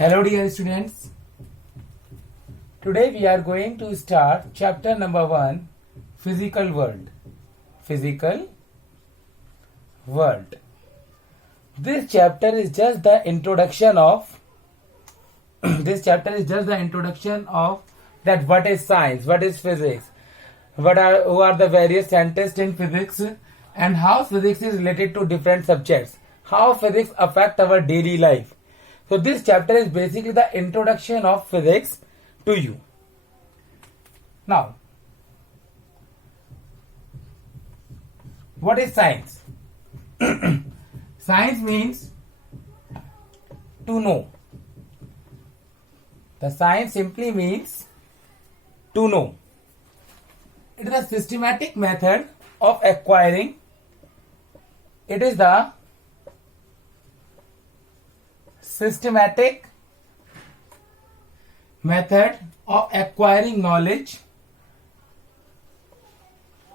Hello dear students. Today we are going to start chapter number 1, Physical World. Physical World. This chapter is just the introduction of that what is science, what is physics, who are the various scientists in physics, and how physics is related to different subjects, how physics affect our daily life. So this chapter is basically the introduction of physics to you. Now, what is science? Science means to know. The science simply means to know. It is a systematic method of acquiring. It is the systematic method of acquiring knowledge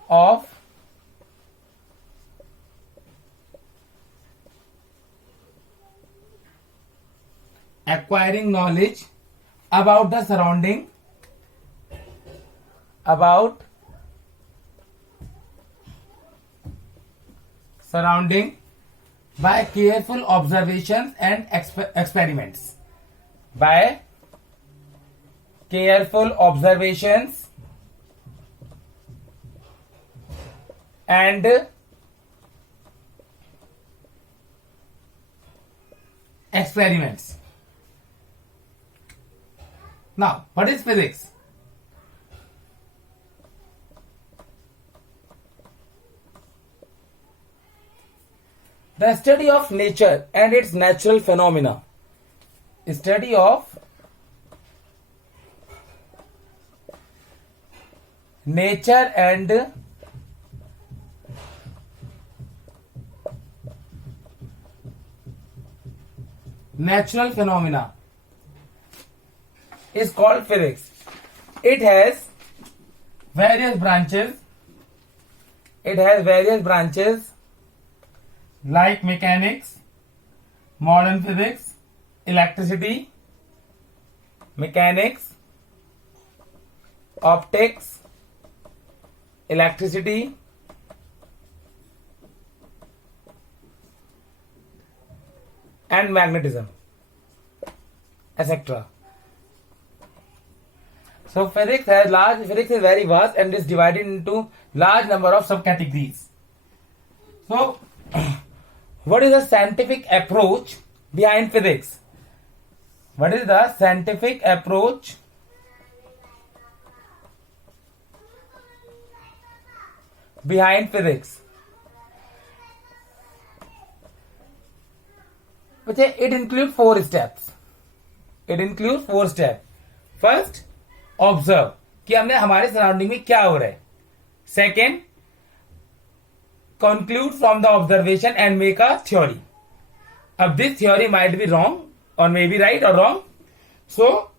of about the surrounding, by careful observations and experiments. By careful observations and experiments. Now, what is physics? The study of nature and its natural phenomena. Study of nature and natural phenomena is called physics. It has various branches. Like mechanics, modern physics, electricity, mechanics, optics, electricity, and magnetism, etc. So physics is very vast and is divided into large number of subcategories. So what is the scientific approach behind physics? What is the scientific approach behind physics? It includes 4 steps. First, observe कि हमने हमारे surrounding में क्या हो रहा है. Second, conclude from the observation and make a theory. This theory might be wrong or may be right or wrong. So,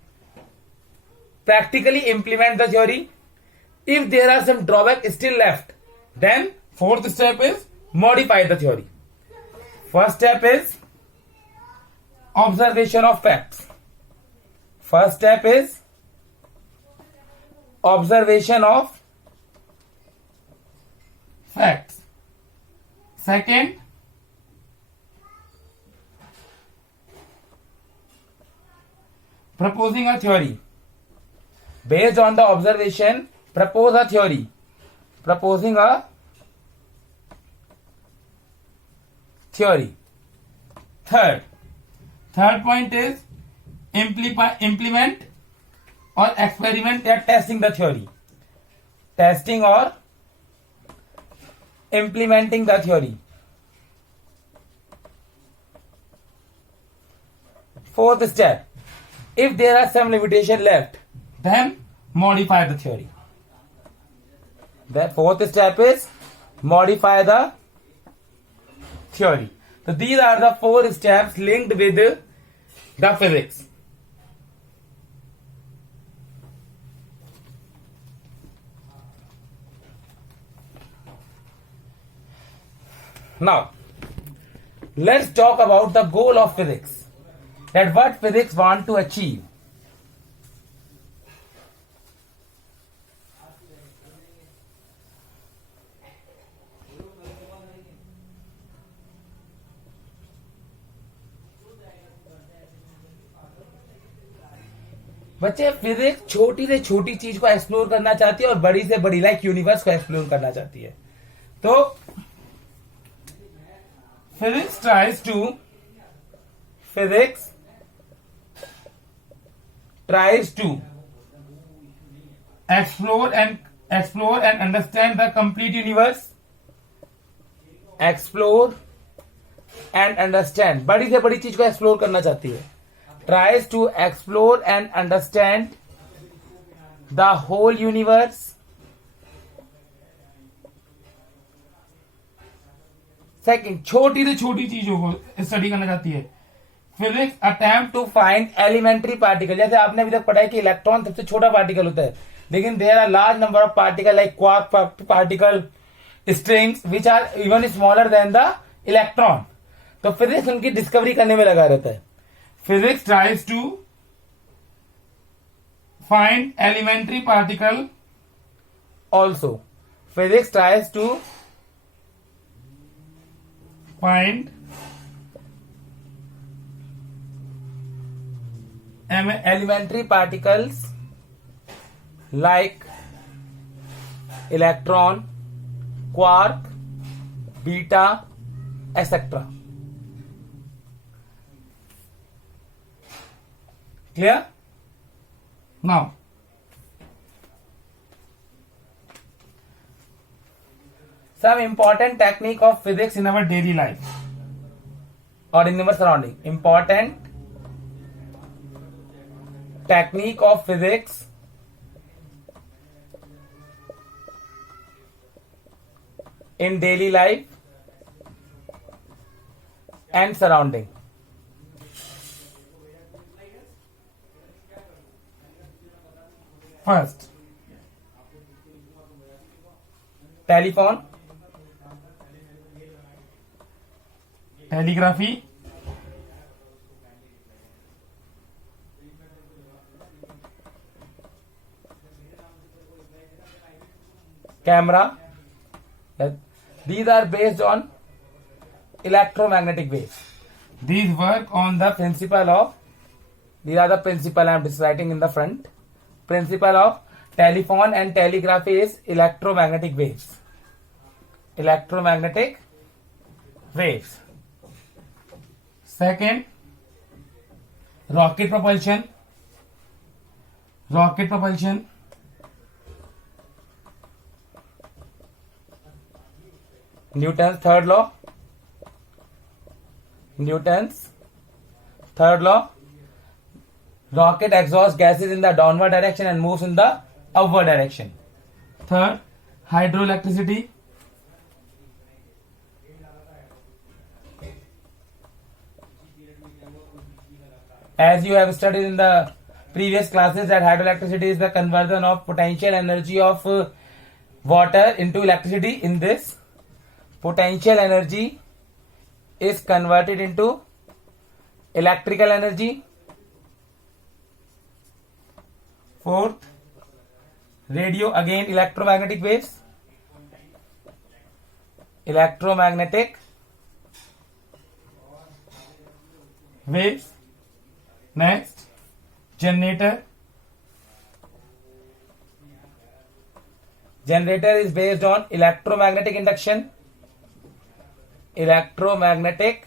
practically implement the theory. If there are some drawbacks still left, then 4th step is modify the theory. First step is observation of facts. Second, proposing a theory. Based on the observation, propose a theory. Proposing a theory. Third point is implement or experiment or testing the theory. Testing or implementing the theory. 4th step, if there are some limitation left, then modify the theory. The 4th step is modify the theory. So these are the 4 steps linked with the physics. Now, let's talk about the goal of physics. that what physics want to achieve. बच्चे physics छोटी से छोटी चीज को explore करना चाहती है और बड़ी से बड़ी लाइक यूनिवर्स को एक्सप्लोर करना चाहती है. तो physics tries to explore and understand the complete universe. Explore and understand, बड़ी से बड़ी चीज को एक्सप्लोर करना चाहती है. Tries to explore and understand the whole universe. Second, छोटी से छोटी चीजों को स्टडी करना चाहती है. Physics attempt to find elementary particle. जैसे आपने अभी तक पढ़ा है कि इलेक्ट्रॉन सबसे छोटा पार्टिकल होता है, लेकिन there are large number of particle like quark particle, strings which are even smaller than the electron. तो फिजिक्स उनकी डिस्कवरी करने में लगा रहता है. Physics tries to find elementary particle. Also physics tries to find elementary particles like electron, quark, beta, etc. Clear? Now, some important technique of physics in our daily life or in our surrounding. Important technique of physics in daily life and surrounding. First, telephone, telegraphy, camera. These are based on electromagnetic waves. These work on the principle of, these are the principle I am reciting in the front. Principle of telephone and telegraphy is electromagnetic waves. Electromagnetic waves. Second, rocket propulsion. Rocket propulsion. Newton's third law. Rocket exhausts gases in the downward direction and moves in the upward direction. Third, hydroelectricity. As you have studied in the previous classes that hydroelectricity is the conversion of potential energy of water into electricity. In this, potential energy is converted into electrical energy. Fourth, radio, again electromagnetic waves. Electromagnetic waves. Next, generator. Generator is based on electromagnetic induction. Electromagnetic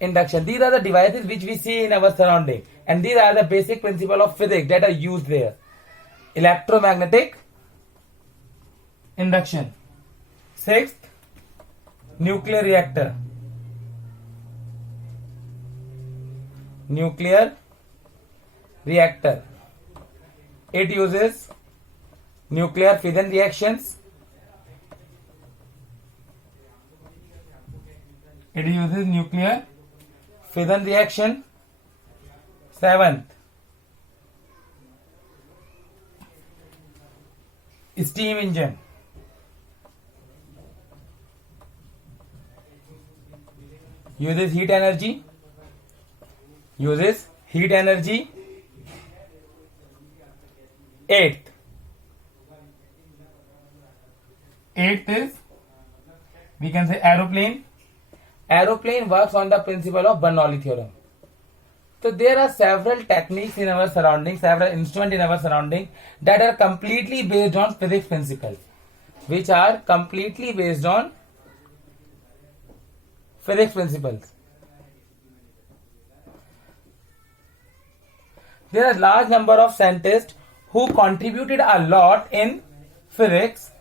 induction. These are the devices which we see in our surrounding, and these are the basic principle of physics that are used there. Electromagnetic induction. Sixth, nuclear reactor. Nuclear reactor. It uses nuclear fission reactions. It uses nuclear fission reaction. Seventh, steam engine. Uses heat energy. uses heat energy. Eighth is, we can say, aeroplane. Aeroplane works on the principle of Bernoulli theorem. So there are several techniques in our surroundings, several instruments in our surrounding that are completely based on physics principles, which are completely based on physics principles. There are large number of scientists who contributed a lot in physics.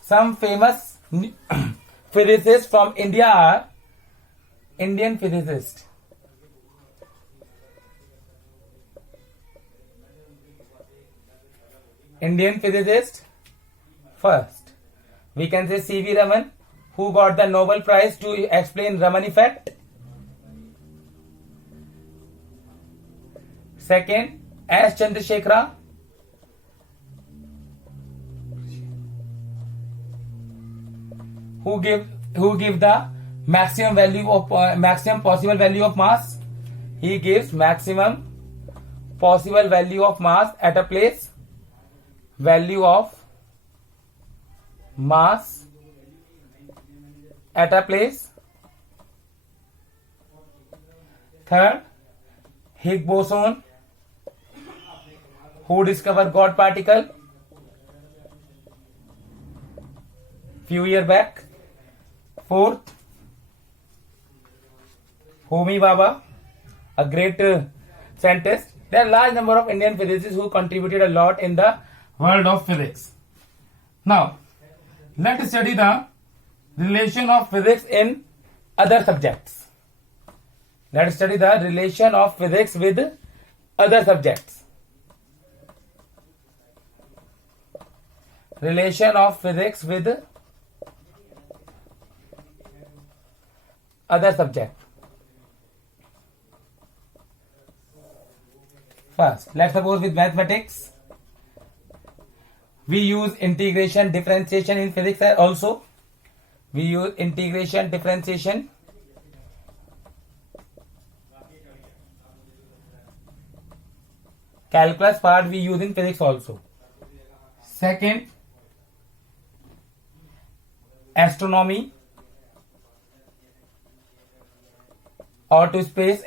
Some famous physicists from India are Indian physicists. Indian physicist. First, we can say C.V. Raman, who got the Nobel Prize to explain Raman effect. Second, S. Chandrasekhara, who give the maximum value of maximum possible value of mass. He gives maximum possible value of mass at a place. Value of mass at a place. Third, Higgs boson, who discovered God particle few years back. Fourth, Homi Bhabha, a great scientist. There are a large number of Indian physicists who contributed a lot in the world of physics. Now, let's study the relation of physics in other subjects. Let's study the relation of physics with other subjects. Relation of physics with other subject. First, let's suppose with mathematics, we use integration, differentiation in physics also. We use integration, differentiation. Calculus part we use in physics also. Second, astronomy, or to space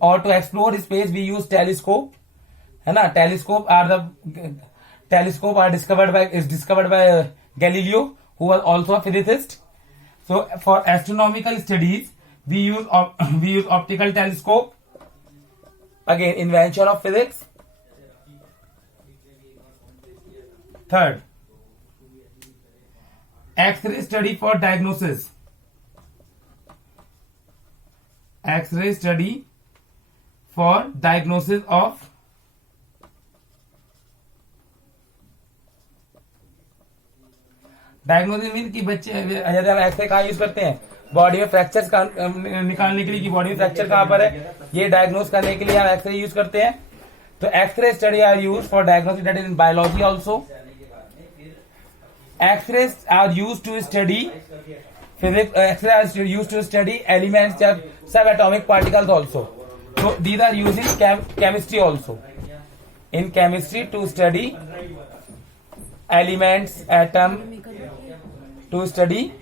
or to explore space we use telescope, है ना. Telescope are discovered by Galileo, who was also a physicist. So for astronomical studies we use optical telescope, again invention of physics. Third, X-ray study for diagnosis. X-ray study for diagnosis of diagnosis mean कि बच्चे जैसे हम x ray कहाँ use करते हैं, body में fractures निकालने के लिए कि बॉडी में फ्रैक्चर कहाँ पर है, ये डायग्नोस करने के लिए हम एक्सरे यूज करते हैं. तो X-ray study are use for diagnosis, that is in biology also. X-rays are used to study physics. X-rays are used to study elements, subatomic particles also. So these are used in chemistry also. In chemistry to study elements, atom, to study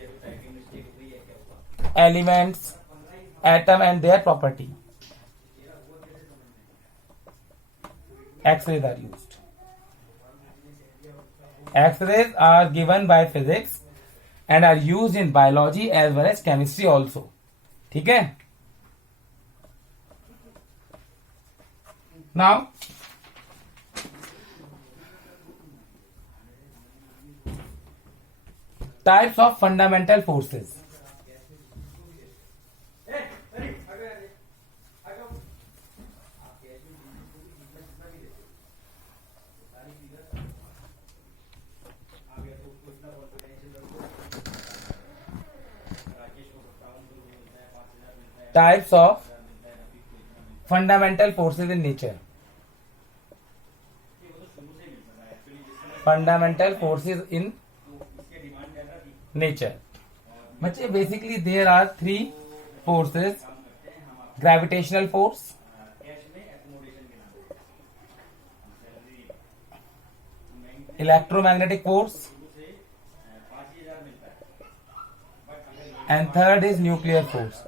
elements, atom and their property. X-rays are used. X-rays are given by physics and are used in biology as well as chemistry also. ठीक है. Now types of fundamental forces. Types of fundamental forces in nature. Fundamental forces in nature. बच्चे basically there are three forces, gravitational force, electromagnetic force, and third is nuclear force.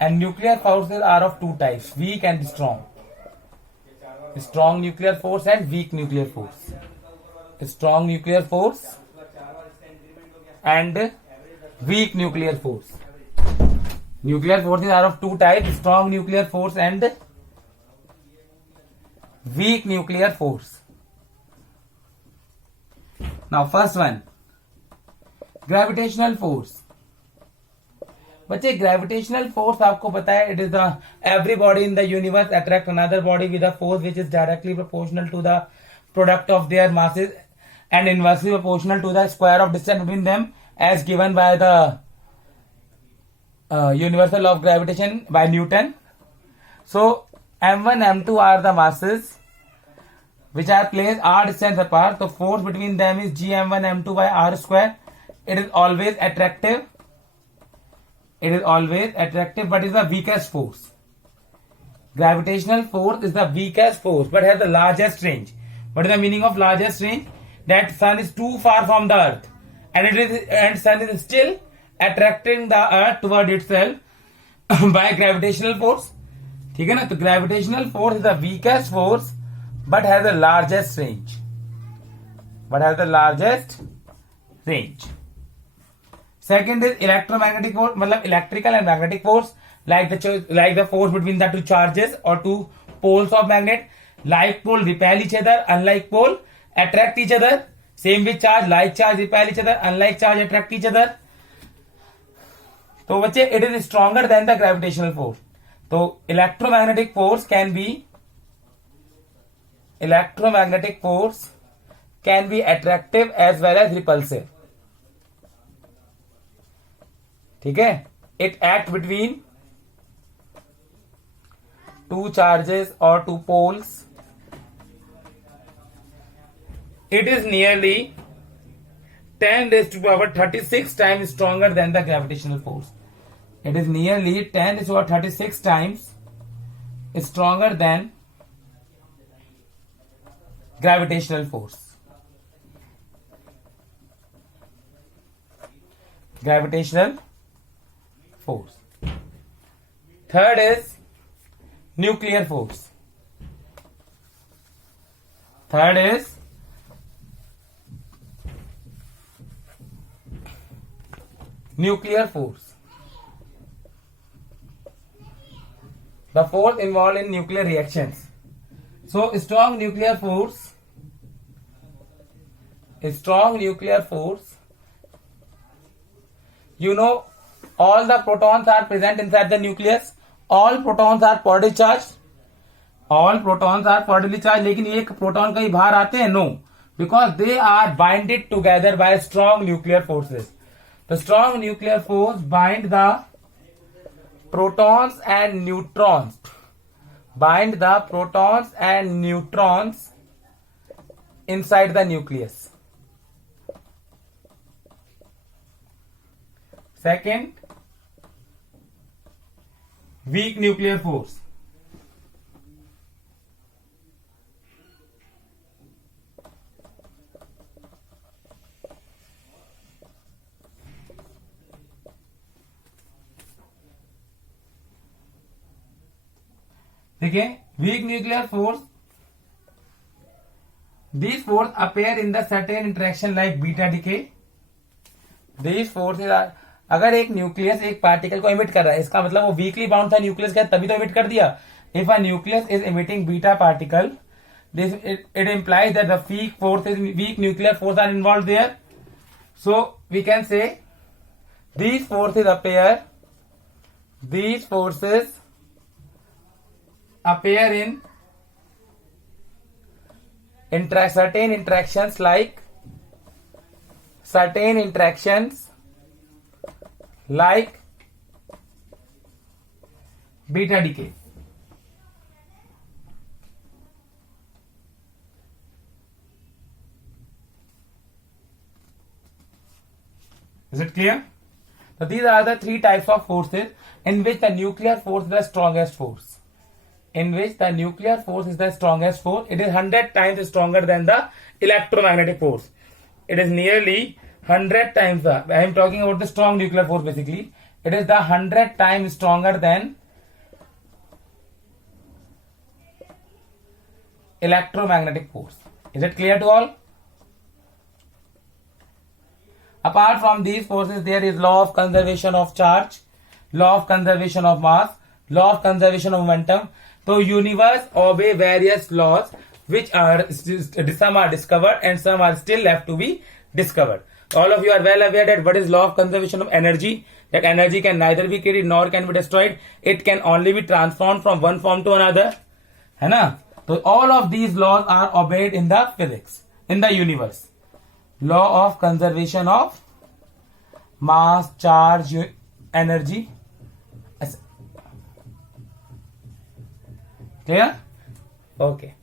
And nuclear forces are of two types, weak and strong. Strong nuclear force and weak nuclear force. Strong nuclear force and weak nuclear force. Nuclear forces are of two types, strong nuclear force and weak nuclear force. Now first one, gravitational force. बच्चे gravitational force आपको पता है, it is the every body in the universe attract another body with a force which is directly proportional to the product of their masses and inversely proportional to the square of distance between them as given by the universal of gravitation by Newton. So m1 m2 are the masses which are placed r distance apart. So force between them is gm1 m2 by r square. It is always attractive. It is always attractive, but is the weakest force. Gravitational force is the weakest force, but has the largest range. What is the meaning of largest range? That sun is too far from the earth, and sun is still attracting the earth toward itself by gravitational force. ठीक है ना? तो gravitational force is the weakest force, but has the largest range. But has the largest range. Second is electromagnetic force, मतलब electrical and magnetic force, like the force between the two charges or two poles of magnet. Like pole repel each other, unlike pole attract each other. Same with charge, like charge repel each other, unlike charge attract each other. तो बच्चे it is stronger than the gravitational force. तो electromagnetic force can be attractive as well as repulsive. ठीक है? It acts between two charges or two poles. It is nearly 10 raised to power 36 times stronger than the gravitational force. It is nearly 10 raised to power 36 times stronger than gravitational force. Gravitational force. Third is nuclear force. Third is nuclear force. The force involved in nuclear reactions. So strong nuclear force. You know, all the protons are present inside the nucleus. All protons are positively charged. लेकिन एक proton कहीं बाहर आते हैं? No, because they are binded together by strong nuclear forces. The strong nuclear force bind the protons and neutrons inside the nucleus. Second, weak nuclear force. देखिए, weak nuclear force. These forces appear in the certain interaction like beta decay. These forces are, अगर एक nucleus एक particle को emit कर रहा है, इसका मतलब वो वीकली बाउंड था न्यूक्लियस के, तभी तो इमिट कर दिया. If a nucleus is emitting beta particle, this it implies that the weak nuclear force are involve there. So we can say these forces appear in certain interactions like beta decay. Is it clear? So these are the three types of forces in which the nuclear force is the strongest force. In which the nuclear force is the strongest force. It is 100 times stronger than the electromagnetic force. It is nearly 100 times the, I am talking about the strong nuclear force basically. It is the 100 times stronger than electromagnetic force. Is it clear to all? Apart from these forces, there is law of conservation of charge, law of conservation of mass, law of conservation of momentum. So universe obey various laws which are, some are discovered and some are still left to be discovered. All of you are well aware that what is law of conservation of energy? That energy can neither be created nor can be destroyed. It can only be transformed from one form to another. है ना? So all of these laws are obeyed in the physics, in the universe. Law of conservation of mass, charge, energy. Clear? Okay.